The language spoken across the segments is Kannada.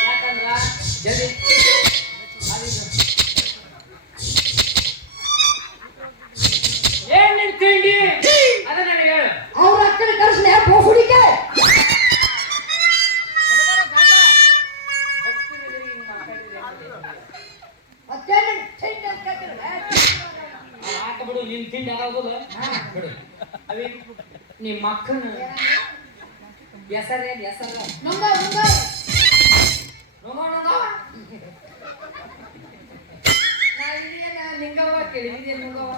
ಯಾಕಂದ್ರ ಜಲ್ದಿ ಏನ್ ನಿನ್ ತಿಂಡಿ ಅದ ನನಗೆ ಹೇಳು. ಅವ್ರ ಅಕ್ಕನ ಕರ್ಸ್ಲೆ ಬೋಸುಡಿಕೆ ಬಿಡು ನಿನ್ ತಿಂಡಿ ಆಗೋದು ಬಿಡು. ಅವಿ ನಿಮ್ಮ ಮಕ್ಕನ ಹೆಸರೇನು ಹೆಸರು ನಿಂಗವ್ವ ಕೇಳಿದ್ದೆ ನಿಂಗವ್ವ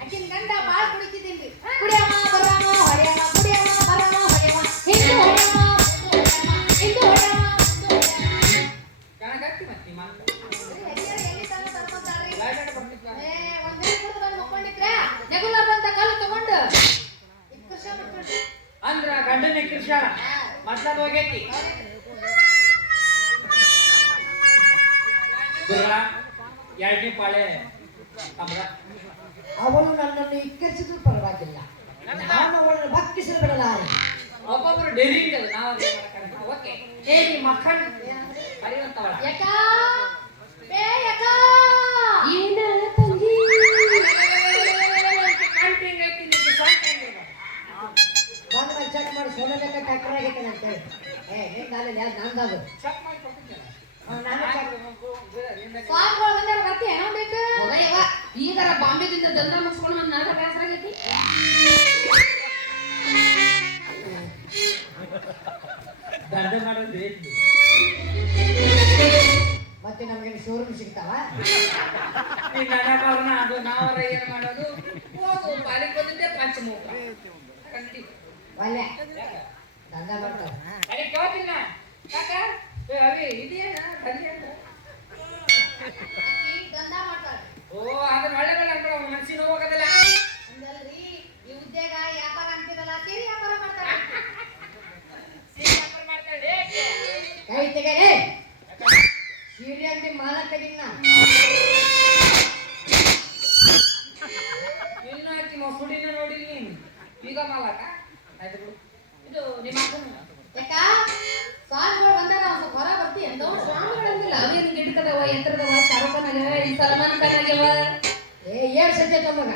ಆಕಿನ ಗಂಡ ಬಾಳ ಕುಡಿತಿದ್ದೀನಿ ಕುಡಿಯಮ್ಮ ಬರಮ್ಮ ಹೊಡೆಯಮ್ಮ ಕುಡಿಯಮ್ಮ ಬರಮ್ಮ ಹೊಡೆಯಮ್ಮ ಹಿಂದೆ ಹೊಡೆಯಮ್ಮ ಹಿಂದೆ ಹೊಡೆಯಮ್ಮ ಚೆನ್ನಾಗತ್ತಿ ಮತ್ತೆ ಮಾತು ಎಲ್ಲಿ ತಂದು ತರ್ಕೊತಾಳ್ರಿ ಗಾಡಿ ಬರ್ತಿದ್ವ ಒಂದೇ ಕುಡ್ದು ಮಕ್ಕೊಂಡಿದ್ರೆ ನೆಗುಲಾದಂತ ಕಾಲು ತಗೊಂಡು ಇಕ್ಕರ್ಷ ಬಿಟ್ಬಿಡ್ರಿ ಅಂದ್ರ ಗಂಡನ ಕೃಷ್ಣ ಮತ್ತದ ಹೋಗೈತಿ ಗುರ್ರ ಎರಡನೇ ಪಾಳೆ ಅಮ್ರ ಅವಳು ನನ್ನನ್ನು ಇಕ್ಕರಿಸಿದ್ರು ಪರವಾಗಿಲ್ಲ ನಾನು ಅವಳನ್ನು ಭಕ್ತಿಸಲು ಬಿಡಲಾರೆ ಒಬ್ಬೊಬ್ರು ಡೈರಿಂಗ್ ಅದು ನಾವು ಓಕೆ ಏ ಈ ಮಕ್ಕಳ ಕರೆಯುವಂತವಳ ಯಾಕ ಬೇ ಯಾಕ ಏನ ತಂಗಿ ಕಾಂಟಿಂಗ್ ಐತಿ ನಿಮಗೆ ಸಾಂಟಿಂಗ್ ಬಂದ ಮೇಲೆ ಚೆಕ್ ಮಾಡಿ ಸೋನೆ ಲೆಕ್ಕ ಟ್ಯಾಕ್ಟರ್ ಆಗೈತೆ ಅಂತ ಹೇಳಿ ನಿಂದ ಅಲ್ಲಿ ಯಾರು ನಂದದು ಚೆಕ್ ಮಾಡಿ ಕೊಡ್ತೀನಿ ಸಾಕು ಬಂದಾರ ಬರ್ತಿ ಏನೋ ಬೇಕು ಈಗರ ಬಾಂಬೆದಿಂದ ದಂಧ ಮುಗಿಸ್ಕೊಂಡು ಒಂದು ನಾಲ್ಕು ಬೇಸರ ಆಗೈತಿ ದಂಡ ಮಾಡೋದು ಐತಿ ಮತ್ತೆ ನಮಗೆ ಶೋರೂಮ್ ಸಿಗ್ತಾವ ನೀನ್ ನನ್ನ ಅದು ನಾವರ ಏನು ಮಾಡೋದು ಹೋಗು ಪಾಲಿಗೆ ಬಂದಿದ್ದೆ ಪಂಚಮುಖ ಕಂಟಿ ಒಳ್ಳೆ ದಂಧ ಮಾಡ್ತಾವ ಅರೆ ಕೇಳ್ತಿಲ್ಲ ಕಾಕ ಏ ಅವಿ ಇದೇನ ಬನ್ನಿ ಅಂತ ದಂಧ ಮಾಡ್ತಾರ ಓ ಅದನ್ನ ಒಳ್ಳೆ ಬೇಡ ಅನ್ಬೇಡ ಮನಸ್ಸಿನ ಹೋಗೋದಲ್ಲ ಅಂದಲ್ರಿ ಈ ಉದ್ಯೋಗ ವ್ಯಾಪಾರ ಅಂತಿರಲ್ಲ ಸೇರಿ ವ್ಯಾಪಾರ ಮಾಡ್ತಾರ ಕೈ ತೆಗಡೆ ಸೀರೆ ಅಂಗಡಿ ಮಾಲಕರಿನ್ನ ಇನ್ನು ಆಕಿ ಮೊಸುಡಿನ ನೋಡಿಲ್ಲ ನೀನು ಈಗ ಮಾಲಕ ಆಯ್ತು ಬಿಡು ಇದು ನಿಮ್ಮ ಅಕ್ಕನ ಯಾಕ ಸ್ವಾಮಿಗಳು ಬಂದಾಗ ಒಂದು ಹೊರ ಬರ್ತಿ ಅಂತ ಸ್ವಾಮಿಗಳಂದಿಲ್ಲ ಅವೇನು ಗಿಡಕದವ ಯಂತ್ರದವ ಶಾರುಖಾನ್ ಆಗ್ಯಾವ ಈ ಸಲ್ಮಾನ್ ಖಾನ್ ಆಗ್ಯಾವ ಏನ್ ಸದ್ಯ ತಮ್ಮಗ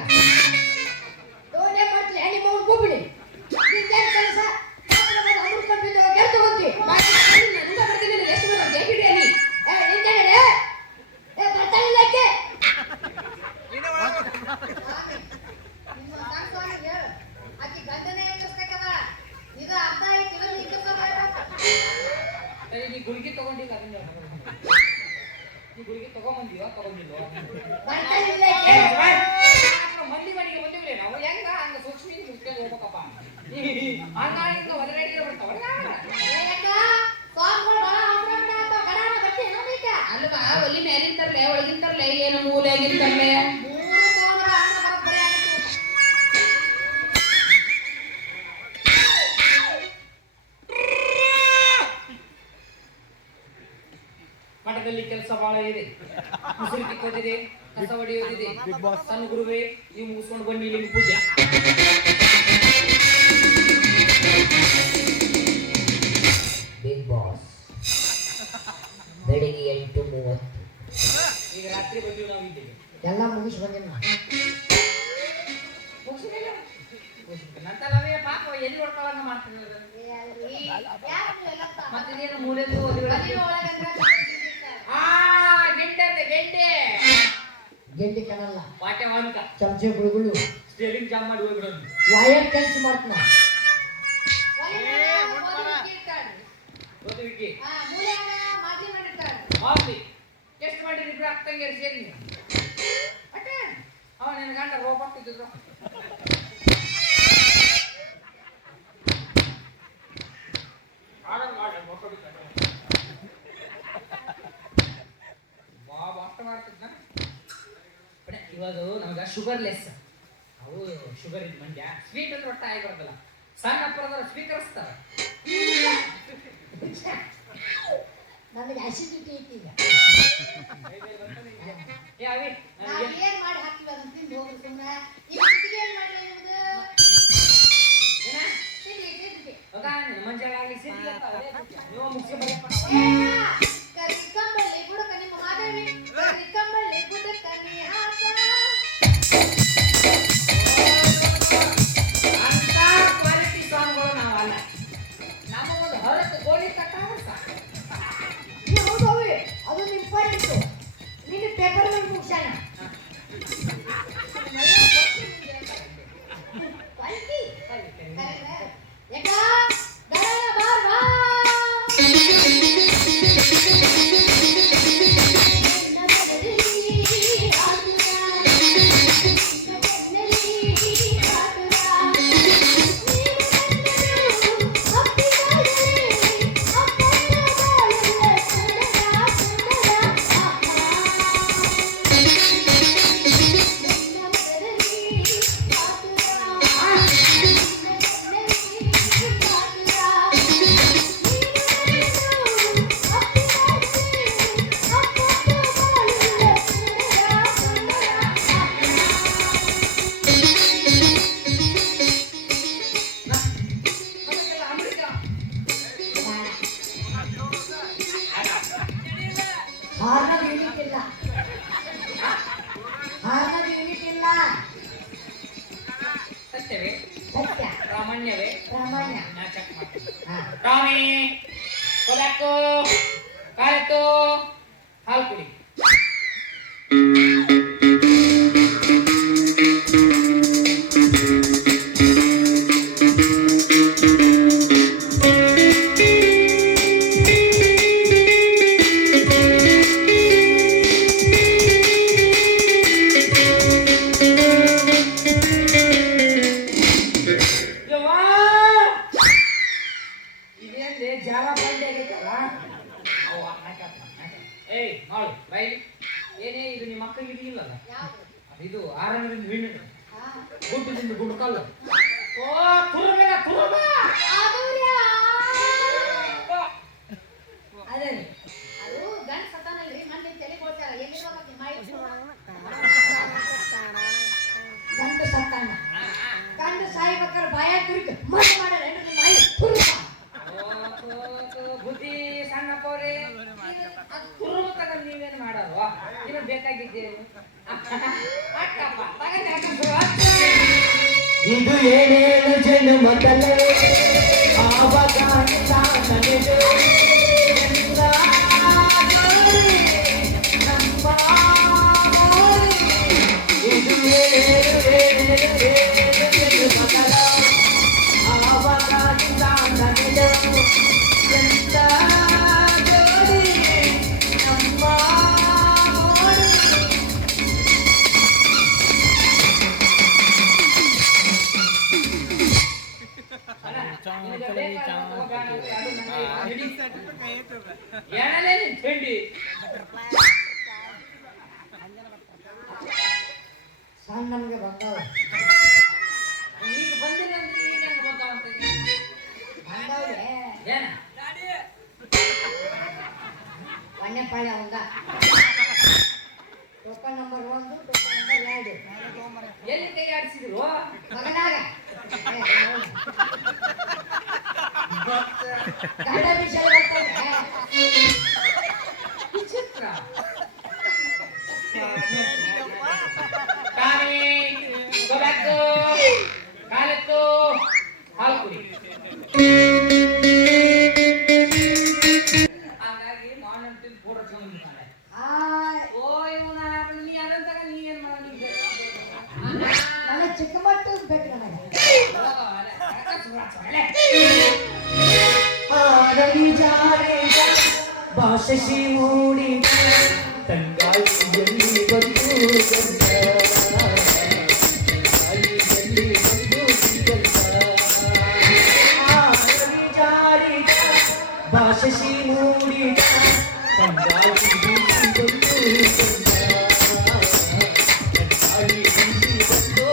ತೋನೆ ಮಾಡ್ಲಿ ನಿಮ್ಮ ಅವ್ನು ಕೂಬಿಡಿ ನಿಂತೇನು ಕೆಲಸ ಅಮೃತ ಕಂಪಿದ್ದು ಗೆದ್ದು ತಗೊಂತಿ ನಿಂದ ಬರ್ತೀನಿ ಎಷ್ಟು ಬರೋ ಜೈಬಿಡಿ ಅಲ್ಲಿ ನಿಂತೇನೆ ಬರ್ತಾನಿಲ್ಲ ಯಾಕೆ ಆಕಿ ಗಂಡನೇ ಎಷ್ಟಿಸ್ಬೇಕದ ಇದು ಅರ್ಥ ಆಯ್ತು ಇದು ನೀ ಗುಳಿಗೆ ತಗೊಂಡಿಲ್ಲ ಅದನ್ನ ನೀ ಗುಳಿಗೆ ತಗೊಂಬಂದಿವ ತಗೊಂಡಿಲ್ವ ಬರ್ತಾನಿಲ್ಲ ಮಂದಿ ಮನೆಗೆ ಬಂದಿವ್ರಿ ನಾವು ಹೆಂಗ ಹಂಗ ಸೂಕ್ಷ್ಮ ಸುತ್ತೇ ಹೋಗ್ಬೇಕಪ್ಪ ಹಂಗಾಗಿ ಹೊರಗಡೆ ಬರ್ತಾವ ಅಲ್ವಾ ಒಲಿ ಮೇಲಿಂತರ್ಲೆ ಒಳಗಿಂತರ್ಲೆ ಏನು ಮೂಲೆಯಾಗಿಂತರ್ಲೆ ಮಠದಲ್ಲಿ ಕೆಲಸ ಬಹಳ ಇದೆ ಮುಸುರಿ ತಿಕ್ಕೋದಿದೆ ಕಸ ಹೊಡೆಯೋದಿದೆ ಸಣ್ಣ ಗುರುವೇ ನೀವು ಮುಗಿಸ್ಕೊಂಡು ಬನ್ನಿ ಇಲ್ಲಿ ಪೂಜೆ ಬಿಗ್ ಬಾಸ್ ಬೆಳಿಗ್ಗೆ 8:30 ಈಗ ರಾತ್ರಿ ಬಂದಿವಿ ನಾವು ಇದ್ದೀವಿ ಎಲ್ಲ ಮುಗಿಸಿ ಬಂದಿನ ನಂತರವೇ ಪಾಪ ಎಲ್ಲಿ ಹೊಡ್ಕೊಳ್ಳಂಗ ಮಾಡ್ತೀನಿ ಮತ್ತಿದೇನು ಮೂಲೆದು ಗೆಂಡೆ ಗೆಂಡಿ ಕಣಲ್ಲ ಪಾಠ ವಾಂಕ ಚಮಚೆ ಗುಳುಗುಳು ಸ್ಟೇರಿಂಗ್ ಜಾಮ್ ಮಾಡಿ ಹೋಗ್ಬಿಡೋದು ವಾಯರ್ ಕೆಲಸ ಮಾಡ್ತಾನ ಗೊತ್ತಿವಿಕಿ ಮಾಸ್ತಿ ಎಷ್ಟು ಮಾಡಿರಿ ಇಬ್ರು ಅಕ್ಕಂಗೆ ಸೇರಿ ಅವ ನಿನ್ನ ಗಂಡ ರೋಬಾಟ್ ಇದ್ದಿದ್ರು ಇವಾಗ ನಮ್ಗೆ ಶುಗರ್ ಲೆಸ್ ಅವು ಶುಗರ್ ಇದ್ ಮಂಡ್ಯ ಸ್ವೀಟ್ ಅಂದ್ರೆ ಒಟ್ಟ ಆಗಿ ಬರ್ತಲ್ಲ ಸಣ್ಣ ಅಪ್ಪರದವ್ರು ಸ್ವೀಕರಿಸ್ತಾರ ನನಗೆ ಅಸಿಡಿಟಿ ಐತಿ ಈಗ ಏ ಅವಿ ನಾವು ಏನ್ ಮಾಡಿ ಹಾಕಿಲ್ಲ ಅಂತ ತಿಂದು ಹೋಗ್ರಿ ಸುಮ್ಮನೆ ಈಗ ಏನ್ ಮಾಡಲಿ ನಿಮ್ದು ಮಗ ನಿನ್ನ ಮಂಜಾಳಾಗಲಿ ಸಿದ್ಧಿ ನೀವು ಮುಗಿಸಿ ಬರಪ್ಪ ಕರಿಕಂಬಳಿ ಬುಡಕ ನಿಮ್ಮ ಮಾದೇವಿ ಕರಿಕಂಬಳಿ ಬುಡಕ ನೀ ಹಾಕ ಅಂತ ಕ್ವಾಲಿಟಿ ಸಾಂಗ್ಗಳು ನಾವಲ್ಲ ನಮ್ಮ ಒಂದು ಹೊರತು ಗೋಳಿ ಕಟ್ಟಾಗ ಸಾಕು ಹೌದವಿ ಅದು ಇಂಪಾರ್ಟೆಂಟ್ ನಿನ್ನ ಪೇಪರ್ ಮೇಲೆ ಮುಗಿಸೋಣ ಕ್ವಾಲಿಟಿ ಯಾಕ ದಡನ ಬಾರ್ ಬಾ ಸತ್ಯವೇ ಸತ್ಯ ಪ್ರಾಮಾಣ್ಯವೇ ಪ್ರಾಮಾಣ್ಯ ನಾ ಚೆಕ್ ಮಾಡ್ತೀನಿ ಹಾ ಟಾಮಿ ಕೊಡಾಕು ಕಾಯ್ತು ಹಾಲು ಕುಡಿ ಇದೇನ್ರಿ ಜಾಲ ಬಂಡೆ ಆಗೈತಲ್ಲ ಏಯ್ ಮಾಡು ಬೈಲಿ ಏನೇ ಇದು ನಿಮ್ಮ ಅಕ್ಕಗೆ ಇದಿಲ್ಲಲ್ಲ ಯಾವುದು ಇದು ಆರಣದಿಂದ ವಿಣ್ಣು ಹಾ ಗುಡ್ಡದಿಂದ ಗುಡ್ಕಲ್ಲು ಓ ತುರುಬೇಡ ತುರುಬ ಆದೂರ್ಯ ಅದೇ ಅದು ಗಂಡ ಸತಾನಲ್ರಿ ಮಂದಿ ತಲೆ ಕೊಡ್ತಾರ ಎಲ್ಲಿರೋದಕ್ಕೆ ಮಾಹಿತಿ ಗಂಡ ಸತ್ತಾನ ಗಂಡ ಸಾಯ್ಬೇಕಾದ್ರೆ ಬಾಯ ತುರುಕ ಮತ್ ಮಾಡಲ್ಲ ನಿಮ್ಮ ಮಾಯಿ ತುರುಕ ಬುದ್ಧಿ ಸಣ್ಣಪ್ಪವ್ರೆ ತುರುಬ ತಗೊಂಡು ನೀವೇನು ಮಾಡೋದು ಇನ್ನು ಬೇಕಾಗಿದ್ದೀರಿ ಅಕ್ಕಪ್ಪ ಇದು ಏನೇನು ಜನ್ಮದಲ್ಲೇ ಆವಾಗ ನನಗೆ ಎಲ್ಲ ನೋಡಿ ನಮ್ಮ ನೋಡಿ. ಇದು ಏನೇನು ಜನ್ಮದಲ್ಲ ಆವಾಗ ನನಗೆ ಎಲ್ಲ ನೋಡಿ ನಮ್ಮ ನೋಡಿ. ಏಳನೇ ತಿಂಡಿ ಸಾಂಗ್ ನಮ್ಗೆ ಬಂದವ ಈಗ ಬಂದಿಲ್ಲ ಅಂದ್ರೆ ಈಗ ಹೆಂಗ್ ಬರ್ತಾವಂತ ಬಂದವ್ರೆ ಏನ ಒಂದೇ ಪಾಳ್ಯ ಒಂದ ಟೋಕನ್ ನಂಬರ್ 1 ಟೋಕನ್ ನಂಬರ್ 2 ಎಲ್ಲಿ ಕೈ ಆಡಿಸಿದ್ರು ಮಗನಾಗ ಗಂಡ ವಿಷಯ ಬರ್ತದೆ ವಿಚಿತ್ರ ಕಾಮಿ ಕೊಡಾಕು ಕಾಲೆತ್ತು ಹಾಲು ಕುಡಿ ಹಾಗಾಗಿ ಮಾನಂತಿನ ಫೋಟೋ ತಗೊಂಡಿದ್ದಾನೆ ಹಾಯ್ ಓ ಇವನ ನೀ ಅನಂತಾಗ ನೀ ಏನ್ ಮಾಡ ನನ್ನ ಚಿಕ್ಕ ಮಟ್ಟದ ಬೇಕು ನನಗೆ ಆರವಿ ಜಾರಿದ ಭಾಷಿ ಮೂಡಿದ ತಂಗಾಳಿಯಲ್ಲಿ ಬಂದು ತಂಗಾಳಿಯಲ್ಲಿ ಬಂದು ಆರವಿ ಜಾರಿದ ಭಾಷಿ ಮೂಡಿದ ತಂಗಾಳಿಯಲ್ಲಿ ಬಂದು ತಂಗಾಳಿಯಲ್ಲಿ ಬಂದು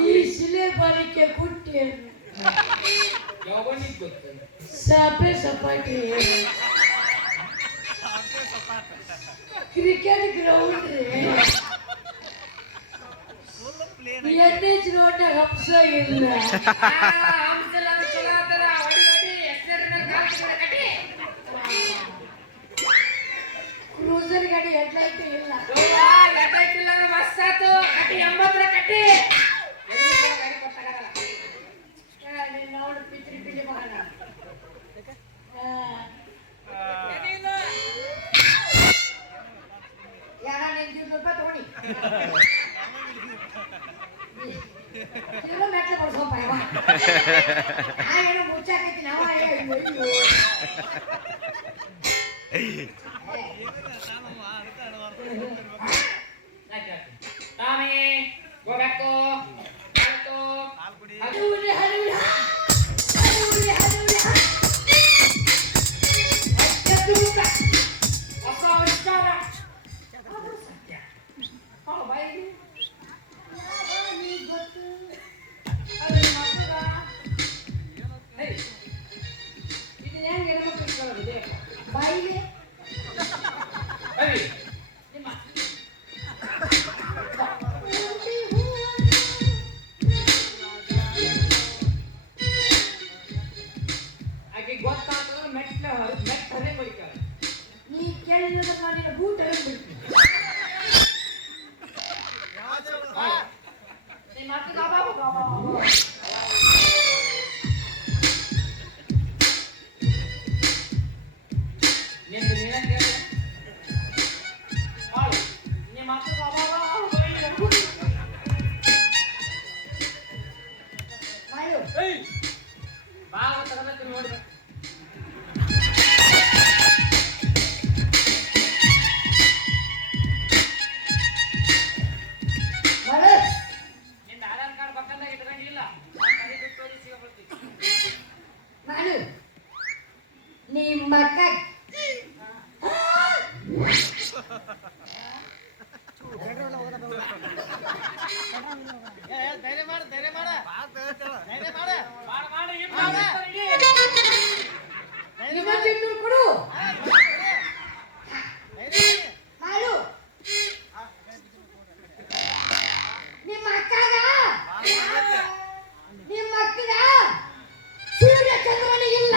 ಈ ಶಿಲೆ ಬಾರಿಕೆ ಕುಟ್ಟಿ ಯಾವನಿಗೆ ಗೊತ್ತು ಸಾಪೆ ಸಪಾಟಿ ಕ್ರಿಕೆಟ್ ಗ್ರೌಂಡ್ ರೀ NH ರೋಡ್ ಹಂಸ ಇಲ್ಲ ಕ್ರೂಸರ್ ಗಾಡಿ ಹೆಡ್ಲೈಟ್ ಇಲ್ಲ ನೋಡು ಪಿತ್ರಿ ಪಿಲಿ ಮಗನ ಯಾರ ನಿನ್ ರೂಪಾಯಿ ತಗೊಂಡಿ ಕಿಲೋ ಮೆಟ್ಲೆ ಕೊಡ್ಸೋಪ್ಪ ಯಾವ ಏನೋ ಮುಚ್ಚಾಕೈತಿ ನಾವ Go back to. ನೀ ಕೇಳಿದ ಮಾಡಿದ ಬೂಟ್ ಬಿಡ್ತೀನಿ ನಿಮ್ಮ ಅಕ್ಕ ಕೊಡು ಮಾಡು ನಿಮ್ಮ ಅಕ್ಕಗ ನಿಮ್ಮ ಅಕ್ಕಗ ಸೂರ್ಯ ಚಂದ್ರನಿಗಿಲ್ಲ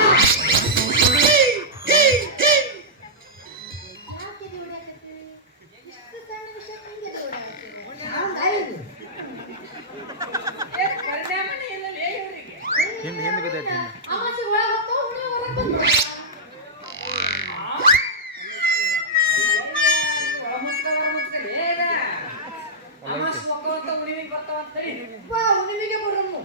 ಉಣಿಮಿಗೆ ಬರೋನು